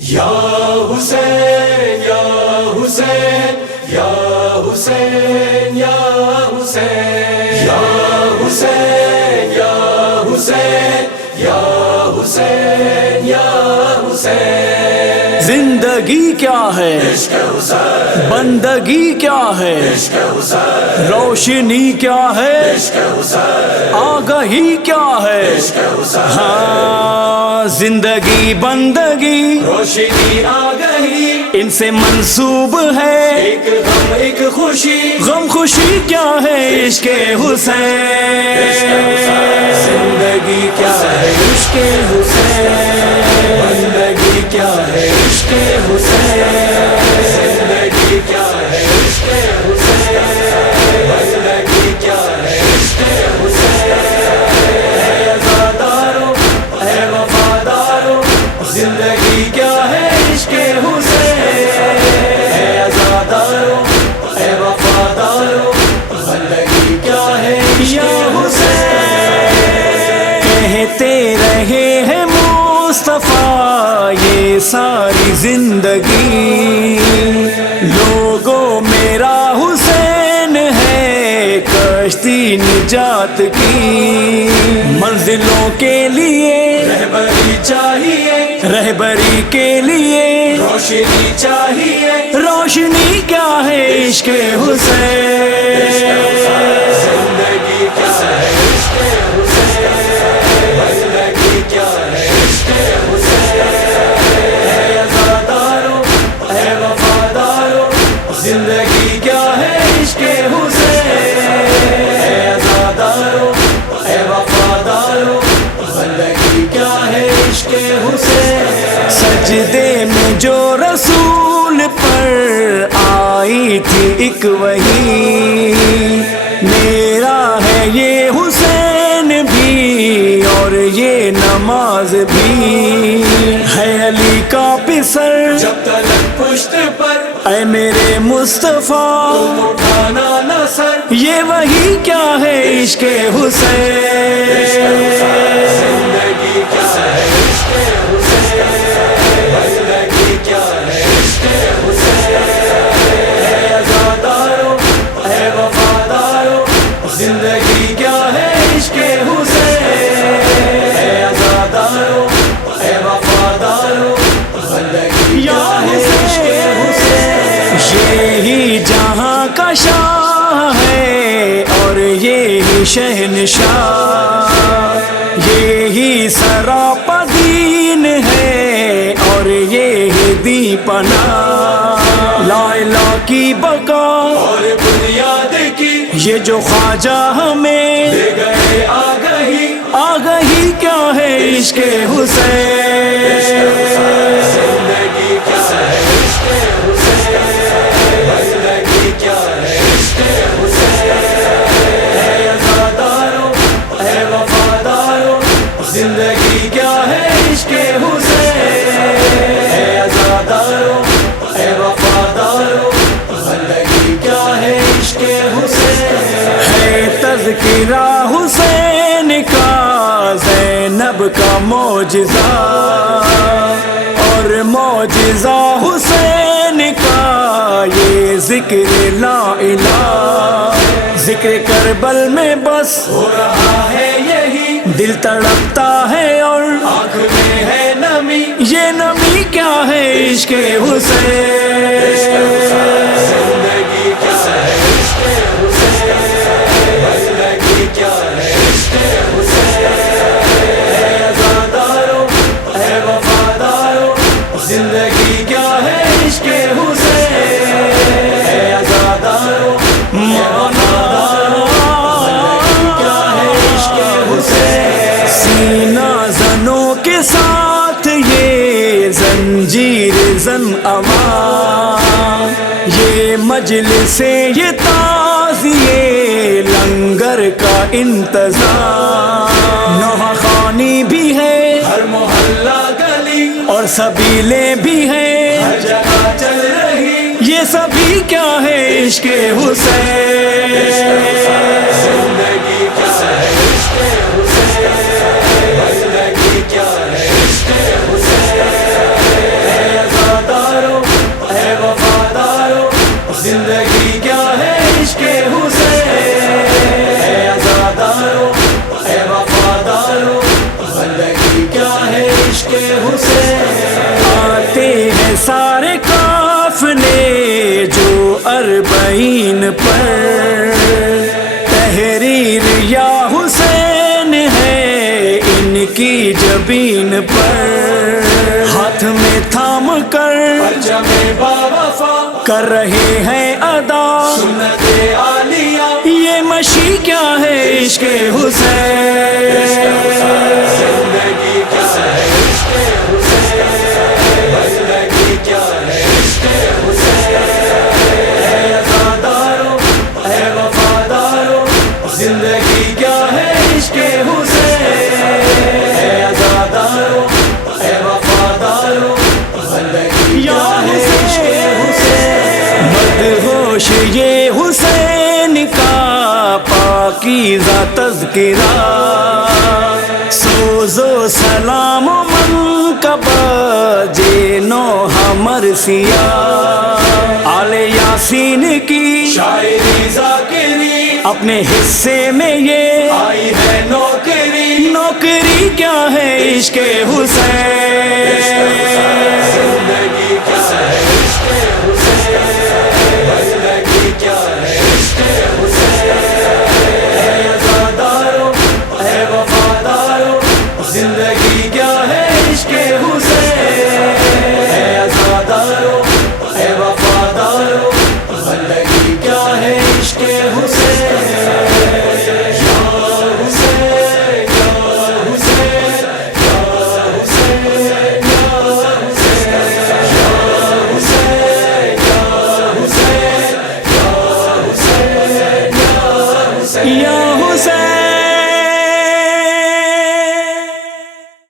یا حسین یا حسین یا حسین یا حسین یا حسین یا حسین یا حسین یا حسین. زندگی کیا ہے، عشق حسین. بندگی کیا ہے، عشق حسین. روشنی کیا ہے، عشق حسین. آگہی کیا ہے. عشق حسین. ہاں زندگی بندگی روشنی آگہی ان سے منسوب ہے. ایک غم ایک خوشی. غم خوشی کیا ہے، عشق حسین. زندگی کیا ہے، عشق حسین. بندگی کیا ہے، عشق حسین. زندگی کیا ہے، عشق حسین. بندگی کیا ہے، عشق حسین. اے عزادارو اے وفادارو، زندگی کیا ہے، عشق حسین. اے عزادارو اے وفادارو، زندگی کیا ہے، یا عشق حسین. کہتے رہے ہیں مصطفیٰ یہ ساری زندگی، لوگوں میرا حسین ہے کشتی نجات کی. منزلوں کے لیے رہبری چاہیے، رہبری کے لیے روشنی چاہیے. روشنی کیا ہے، عشق حسین. زندگی کیا ہے، عشق حسین. زندگی کیا ہے، عشق حسین. اے عزادارو اے وفادارو، زندگی کیا ہے، عشق حسین. اے عزادارو اے وفادارو، زندگی کیا ہے، عشق حسین. سجدے میں جو رسول پر آئی تھی ایک وحی، میرا ہے یہ حسین بھی اور یہ نماز بھی. ہے علی کا پسر جب تلک پشت پر اے میرے مصطفیٰ، اٹھانا نہ سر. یہ وہی کیا ہے، عشق حسین. زندگی کیا ہے، عشق حسین. زندگی کیا ہے، عشق حسین. اے عزادارو اے وفادارو، زندگی کیا ہے، عشق حسین. اے عزادارو اے وفادارو، زندگی کیا ہے، عشق حسین. یہی جہاں کا شاہ ہے اور یہی شہنشاہ، یہی سراپا دین ہے اور یہی دیپنا. لا الہ کی بقا اور بنیاد کی یہ جو خواجہ ہمیں دے گئے آگہی. آگہی کیا ہے، عشق حسین. زندگی کیا ہے، عشق حسین. زندگی کیا ہے، عشق حسین. اے عزادارو اے وفادارو، زندگی کیا ہے، عشق حسین. اے عزادارو اے وفادارو، زندگی کیا ہے، عشق حسین. ہے تذکرہ حسین کا زینب کا معجزہ، اور معجزہ حسین کا یہ ذکر لا الہ. ذکر کربل میں بس ہو رہا ہے یہی، دل تڑپتا ہے اور آنکھ میں ہے نمی. یہ نمی کیا ہے، عشق حسین. زندگی کیا ہے، عشق حسین. زندگی کیا ہے، عشق حسین. اے عزادارو اے وفادارو، زندگی کیا ہے، عشق حسین. اے عزادارو اے وفادارو، زندگی کیا ہے، عشق حسین. سینہ زنوں کے ساتھ یہ زنجیر زن امان، یہ مجلس یہ تعزیے لنگر کا انتظام. نوحہ خوانی بھی ہے ہر محلہ گلی اور سبیلیں بھی ہیں، ہر جگہ چل رہی. یہ سبھی کیا ہے، عشق حسین. زندگی کیا ہے، عشق حسین. زندگی کیا ہے، عشق حسین. اے پر تحریر یا حسین ہے ان کی جبین پر، ہاتھ میں تھام کر پرچم باوفا کر رہے ہیں ادا سنت عالیہ، یہ مشی کیا ہے عشق حسین، زندگی کیا ہے عشق حسین، زندگی کیا ہے عشق حسین، اے عزادارو اے وفادارو، زندگی کیا ہے عشق حسین، اے عزادارو اے وفادارو، زندگی کیا ہے عشق حسین، مدہوش یہ حسین کا پاکیزہ تذکرہ، سوز و سلام و منقبہ جینو مرثیہ، آل یاسین کی شاعری ذاکری اپنے حصے میں یہ آئی ہے نوکری، نوکری کیا ہے عشق حسین، زندگی کیا ہے عشق حسین، زندگی کیا ہے عشق حسین، اے عزادارو اے وفادارو، زندگی کیا ہے عشق حسین، اے عزادارو اے وفادارو، زندگی کیا ہے عشق حسین، یا حسین یا حسین یا حسین یا حسین یا حسین یا حسین یا حسین یا حسین، یا